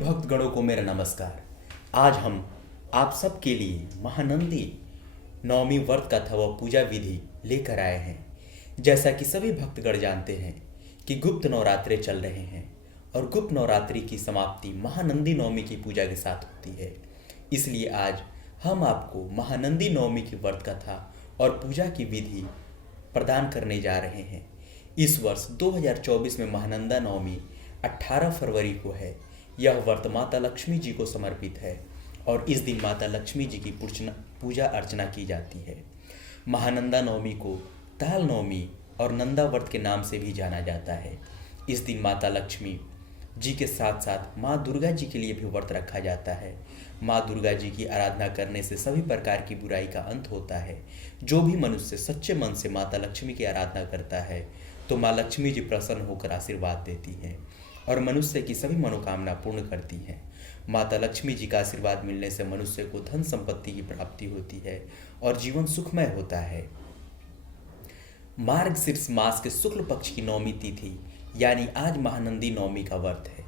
भक्तगणों को मेरा नमस्कार। आज हम आप सबके लिए महानंदी नवमी व्रत कथा व पूजा विधि लेकर आए हैं। जैसा कि सभी भक्तगण जानते हैं कि गुप्त नवरात्रे चल रहे हैं और गुप्त नवरात्रि की समाप्ति महानंदी नवमी की पूजा के साथ होती है। इसलिए आज हम आपको महानंदी नवमी की व्रत कथा और पूजा की विधि प्रदान करने जा रहे हैं। इस वर्ष 2024 में महानंदा नवमी 18 फरवरी को है। यह व्रत माता लक्ष्मी जी को समर्पित है और इस दिन माता लक्ष्मी जी की पूजा अर्चना की जाती है। महानंदा नवमी को ताल नवमी और नंदा व्रत के नाम से भी जाना जाता है। इस दिन माता लक्ष्मी जी के साथ साथ माँ दुर्गा जी के लिए भी व्रत रखा जाता है। माँ दुर्गा जी की आराधना करने से सभी प्रकार की बुराई का अंत होता है। जो भी मनुष्य सच्चे मन से माता लक्ष्मी की आराधना करता है तो माँ लक्ष्मी जी प्रसन्न होकर आशीर्वाद देती हैं और मनुष्य की सभी मनोकामना पूर्ण करती हैं। माता लक्ष्मी जी का आशीर्वाद मिलने से मनुष्य को धन संपत्ति की प्राप्ति होती है और जीवन सुखमय होता है। मार्गशीर्ष मास के शुक्ल पक्ष की नवमी तिथि यानी आज महानंदी नवमी का व्रत है।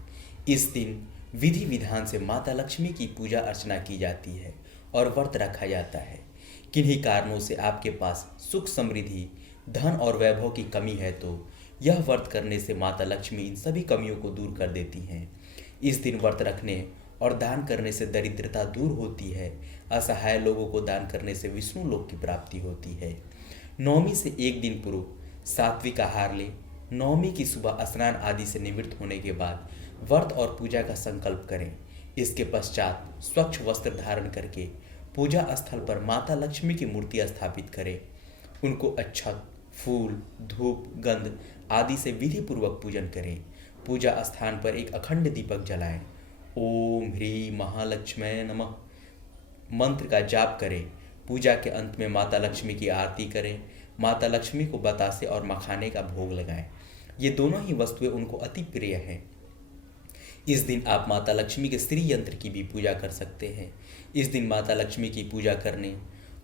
इस दिन विधि विधान से माता लक्ष्मी की पूजा अर्चना की जाती है और व्रत रखा जाता है। किन्हीं कारणों से आपके पास सुख समृद्धि धन और वैभव की कमी है तो यह व्रत करने से माता लक्ष्मी इन सभी कमियों को दूर कर देती हैं। इस दिन व्रत रखने और दान करने से दरिद्रता दूर होती है। असहाय लोगों को दान करने से विष्णु लोक की प्राप्ति होती है। नवमी से एक दिन पूर्व सात्विक आहार ले। नवमी की सुबह स्नान आदि से निवृत्त होने के बाद व्रत और पूजा का संकल्प करें। इसके पश्चात स्वच्छ वस्त्र धारण करके पूजा स्थल पर माता लक्ष्मी की मूर्ति स्थापित करें। उनको अक्षत फूल धूप गंध आदि से विधि पूर्वक पूजन करें। पूजा स्थान पर एक अखंड दीपक जलाएं। ओम ह्रीं महालक्ष्मी नमः मंत्र का जाप करें। पूजा के अंत में माता लक्ष्मी की आरती करें। माता लक्ष्मी को बतासे और मखाने का भोग लगाएं। ये दोनों ही वस्तुएं उनको अति प्रिय हैं। इस दिन आप माता लक्ष्मी के श्री यंत्र की भी पूजा कर सकते हैं। इस दिन माता लक्ष्मी की पूजा करने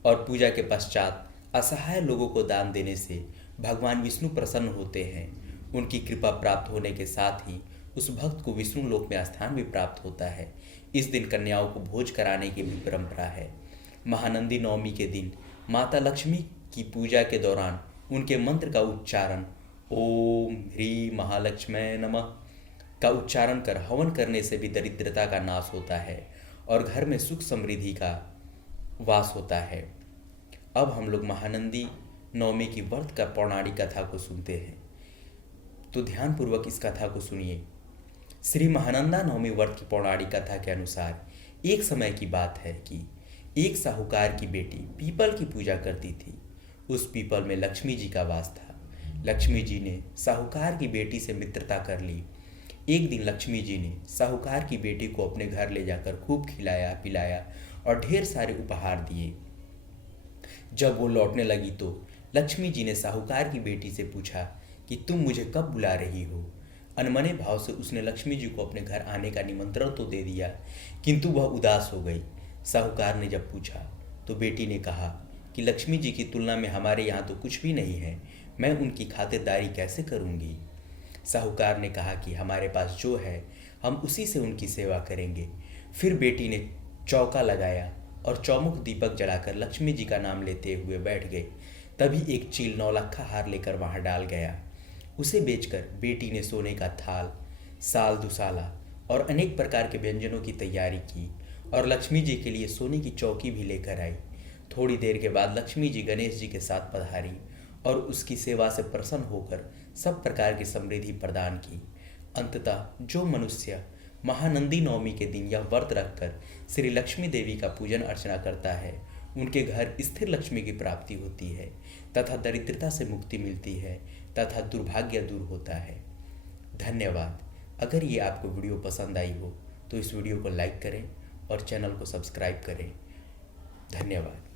और पूजा के पश्चात असहाय लोगों को दान देने से भगवान विष्णु प्रसन्न होते हैं। उनकी कृपा प्राप्त होने के साथ ही उस भक्त को विष्णु लोक में स्थान भी प्राप्त होता है। इस दिन कन्याओं को भोज कराने की भी परंपरा है। महानंदी नवमी के दिन माता लक्ष्मी की पूजा के दौरान उनके मंत्र का उच्चारण ओम ह्रीं महालक्ष्मी नमः का उच्चारण कर हवन करने से भी दरिद्रता का नाश होता है और घर में सुख समृद्धि का वास होता है। अब हम लोग महानंदी नवमी की व्रत का पौराणिक कथा को सुनते हैं, तो ध्यानपूर्वक इस कथा को सुनिए। श्री महानंदा नवमी व्रत की पौराणिक कथा के अनुसार एक समय की बात है कि एक साहूकार की बेटी पीपल की पूजा करती थी। उस पीपल में लक्ष्मी जी का वास था। लक्ष्मी जी ने साहूकार की बेटी से मित्रता कर ली। एक दिन लक्ष्मी जी ने साहूकार की बेटी को अपने घर ले जाकर खूब खिलाया पिलाया और ढेर सारे उपहार दिए। जब वो लौटने लगी तो लक्ष्मी जी ने साहूकार की बेटी से पूछा कि तुम मुझे कब बुला रही हो। अनमने भाव से उसने लक्ष्मी जी को अपने घर आने का निमंत्रण तो दे दिया, किंतु वह उदास हो गई। साहूकार ने जब पूछा तो बेटी ने कहा कि लक्ष्मी जी की तुलना में हमारे यहाँ तो कुछ भी नहीं है, मैं उनकी खातिरदारी कैसे करूँगी। साहूकार ने कहा कि हमारे पास जो है हम उसी से उनकी सेवा करेंगे। फिर बेटी ने चौका लगाया और चौमुख दीपक जलाकर लक्ष्मी जी का नाम लेते हुए बैठ गए। तभी एक चील नौलखा हार लेकर वहां डाल गया। उसे बेचकर बेटी ने सोने का थाल साल दुसाला और अनेक प्रकार के व्यंजनों की तैयारी की और लक्ष्मी जी के लिए सोने की चौकी भी लेकर आई। थोड़ी देर के बाद लक्ष्मी जी गणेश जी के साथ पधारी और उसकी सेवा से प्रसन्न होकर सब प्रकार की समृद्धि प्रदान की। अंततः जो मनुष्य महानंदी नवमी के दिन यह व्रत रखकर श्री लक्ष्मी देवी का पूजन अर्चना करता है उनके घर स्थिर लक्ष्मी की प्राप्ति होती है तथा दरिद्रता से मुक्ति मिलती है तथा दुर्भाग्य दूर होता है। धन्यवाद। अगर ये आपको वीडियो पसंद आई हो तो इस वीडियो को लाइक करें और चैनल को सब्सक्राइब करें। धन्यवाद।